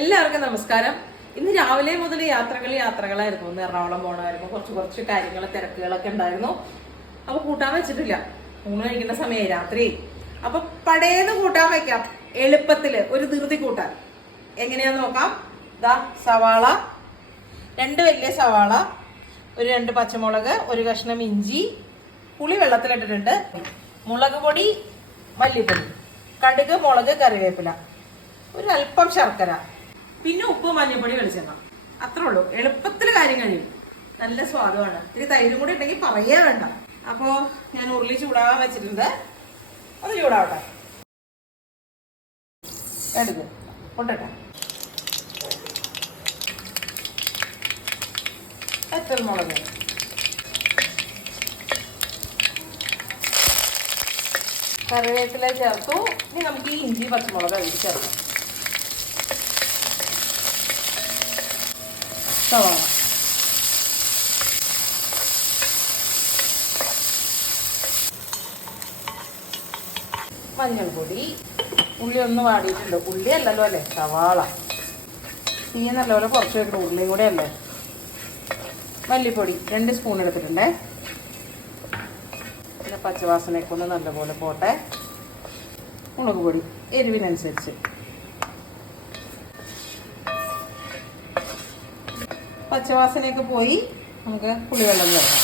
എല്ലാവർക്കും നമസ്കാരം. ഇന്ന് രാവിലെ മുതൽ യാത്രകൾ യാത്രകളായിരുന്നു. ഒന്ന് എറണാകുളം പോകണമായിരുന്നു കുറച്ച് കുറച്ച് കാര്യങ്ങൾ തിരക്കുകളൊക്കെ ഉണ്ടായിരുന്നു. അപ്പൊ കൂട്ടാൻ വെച്ചിട്ടില്ല. മൂന്ന് കഴിക്കുന്ന സമയം രാത്രി. അപ്പൊ പടേന്ന് കൂട്ടാൻ വെക്കാം. എളുപ്പത്തിൽ. ഒരു ധൃതി കൂട്ടാൻ. എങ്ങനെയാന്ന് നോക്കാം? ദാ സവാള. രണ്ട് വലിയ സവാള. ഒരു രണ്ട് പച്ചമുളക്. ഒരു കഷ്ണം ഇഞ്ചി. പുളി വെള്ളത്തിലിട്ടിട്ടുണ്ട്. മുളക് പൊടി മല്ലിപ്പൊടി. കടുക് മുളക് കറിവേപ്പില. ഒരു അല്പം ശർക്കര. പിന്നെ ഉപ്പ് മഞ്ഞൾപ്പൊടി വെളിച്ചെണ്ണ. അത്രേ ഉള്ളൂ. എളുപ്പത്തിൽ കാര്യം കഴിയും. നല്ല സ്വാദമാണ് ഇത്തിരി തൈരും കൂടി ഉണ്ടെങ്കിൽ പറയേ വേണ്ട. അപ്പോ ഞാൻ ഉരുളി ചൂടാകാൻ വെച്ചിട്ടുണ്ട്. ഒന്ന് ചൂടാവട്ടെ. എത്ര മുളക്? കറിവേപ്പില ചേർത്തു. ഇനി നമുക്ക് ഈ ഇഞ്ചി പച്ചമുളക് അഴിച്ച് ചേർക്കാം. സവാള മഞ്ഞൾപ്പൊടി. ഉള്ളി ഒന്ന് വാടിയിട്ടുണ്ട്. ഉള്ളി അല്ലല്ലോ അല്ലേ? സവാള. തീ നല്ലപോലെ കുറച്ച് വെക്കണം ഉള്ളിയും കൂടെ അല്ലേ? മല്ലിപ്പൊടി രണ്ട് സ്പൂൺ എടുത്തിട്ടുണ്ടേ. പിന്നെ പച്ചവാസനയൊക്കെ ഒന്ന് നല്ലപോലെ പോട്ടെ. മുളക് പൊടി എരിവിനനുസരിച്ച്. പച്ചവാസനയൊക്കെ പോയി നമുക്ക് പുളിവെള്ളം ചേർക്കാം.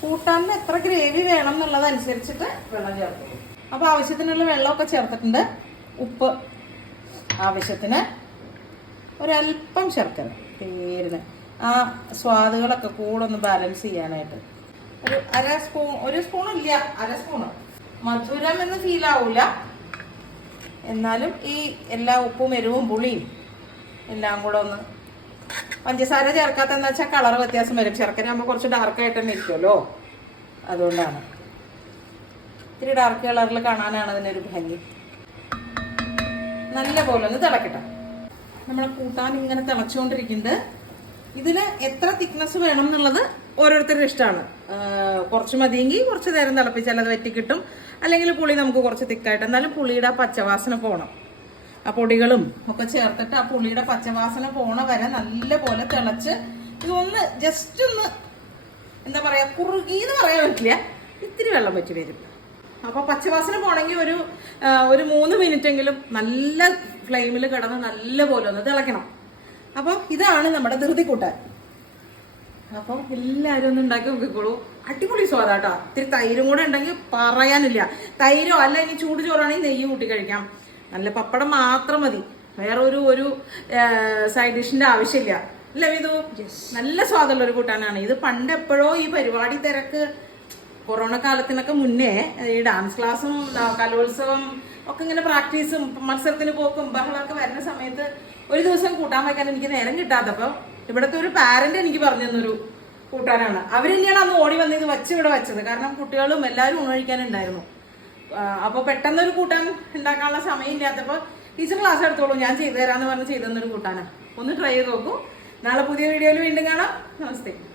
കൂട്ടാനിന് എത്ര ഗ്രേവി വേണം എന്നുള്ളതനുസരിച്ചിട്ട് വെള്ളം ചേർക്കും അപ്പോൾ ആവശ്യത്തിനുള്ള വെള്ളമൊക്കെ ചേർത്തിട്ടുണ്ട്. ഉപ്പ് ആവശ്യത്തിന് ഒരല്പം ശർക്കര പേരിന്. ആ സ്വാദുകളൊക്കെ കൂടെ ഒന്ന് ബാലൻസ് ചെയ്യാനായിട്ട്. ഒരു അര സ്പൂൺ ഒരു സ്പൂൺ ഇല്ല. അര സ്പൂണ്. മധുരം എന്ന് ഫീൽ ആവൂല. എന്നാലും ഈ എല്ലാ ഉപ്പും എരിവും പുളിയും എല്ലാം കൂടെ ഒന്ന് പഞ്ചസാര ചേർക്കാത്തെന്ന് വെച്ചാൽ കളർ വ്യത്യാസം വരും. ശർക്കര കുറച്ച് ഡാർക്കായിട്ട് തന്നെ ഇരിക്കുമല്ലോ അതുകൊണ്ടാണ്. ഇത്തിരി ഡാർക്ക് കളറിൽ കാണാനാണ് അതിനൊരു ഭംഗി. നല്ല പോലെ ഒന്ന് തിളക്കട്ടെ. നമ്മളെ കൂട്ടാൻ ഇങ്ങനെ തിളച്ചുകൊണ്ടിരിക്കുന്നുണ്ട്. ഇതിന് എത്ര തിക്നെസ് വേണം എന്നുള്ളത് ഓരോരുത്തരുടെ ഇഷ്ടമാണ്. കുറച്ച് മതിയെങ്കിൽ കുറച്ച് നേരം തിളപ്പിച്ചാൽ അത് വെറ്റി കിട്ടും അല്ലെങ്കിൽ പുളി നമുക്ക് കുറച്ച് തിക്കായിട്ട് എന്നാലും പുളിയുടെ പച്ചവാസന പോകണം ആ പൊടികളും ഒക്കെ ചേർത്തിട്ട് ആ പുളിയുടെ പച്ചവാസന പോണ വരെ നല്ല പോലെ തിളച്ച് ഇതൊന്ന് ജസ്റ്റ് ഒന്ന് എന്താ പറയാ കുറുകി എന്ന് പറയാൻ പറ്റില്ല. ഇത്തിരി വെള്ളം പറ്റി വരും. അപ്പൊ പച്ചവാസന പോണെങ്കിൽ ഒരു ഒരു മൂന്ന് മിനിറ്റ് എങ്കിലും നല്ല ഫ്ലെയിമിൽ കിടന്ന് നല്ല പോലെ ഒന്ന് തിളയ്ക്കണം. അപ്പോൾ ഇതാണ് നമ്മുടെ ധൃതി കൂട്ടാൻ. അപ്പൊ എല്ലാവരും ഒന്ന് ഉണ്ടാക്കി നോക്കിക്കോളൂ. അടിപൊളി സ്വാദാട്ടോ. ഇത്തിരി തൈരും കൂടെ ഉണ്ടെങ്കിൽ പറയാനില്ല. തൈരോ അല്ല ഇനി ചൂട് ചോറാണെങ്കിൽ നെയ്യ് കൂട്ടി കഴിക്കാം. നല്ല പപ്പടം മാത്രം മതി. വേറെ ഒരു ഒരു സൈഡ് ഡിഷിന്റെ ആവശ്യമില്ല. അല്ലേ വിതു നല്ല സ്വാദുള്ള ഒരു കൂട്ടാനാണ്. ഇത് പണ്ട് എപ്പോഴോ ഈ പരിപാടി തിരക്ക് കൊറോണ കാലത്തിനൊക്കെ മുന്നേ ഈ ഡാൻസ് ക്ലാസ്സും കലോത്സവം ഒക്കെ ഇങ്ങനെ പ്രാക്ടീസും മത്സരത്തിന് പോക്കും ബഹളമൊക്കെ വരുന്ന സമയത്ത് ഒരു ദിവസം കൂട്ടാൻ വയ്ക്കാൻ എനിക്ക് നേരം കിട്ടാത്തപ്പോൾ ഇവിടുത്തെ ഒരു പാരന്റ് എനിക്ക് പറഞ്ഞു തന്നൊരു കൂട്ടാനാണ്. അവരെന്നെയാണ് അന്ന് ഓടി വന്ന് ഇത് വെച്ച് ഇവിടെ വെച്ചത്. കാരണം കുട്ടികളും എല്ലാവരും ഉണഴിക്കാനുണ്ടായിരുന്നു അപ്പോൾ പെട്ടെന്നൊരു കൂട്ടാൻ ഉണ്ടാക്കാനുള്ള സമയം ടീച്ചർ ക്ലാസ് എടുത്തോളൂ ഞാൻ ചെയ്തു തരാമെന്ന് പറഞ്ഞ് ചെയ്തു തന്നൊരു കൂട്ടാനാണ് ഒന്ന് ട്രൈ ചെയ്ത് നോക്കൂ. നാളെ പുതിയ വീഡിയോയിൽ വീണ്ടും കാണാം. നമസ്തേ.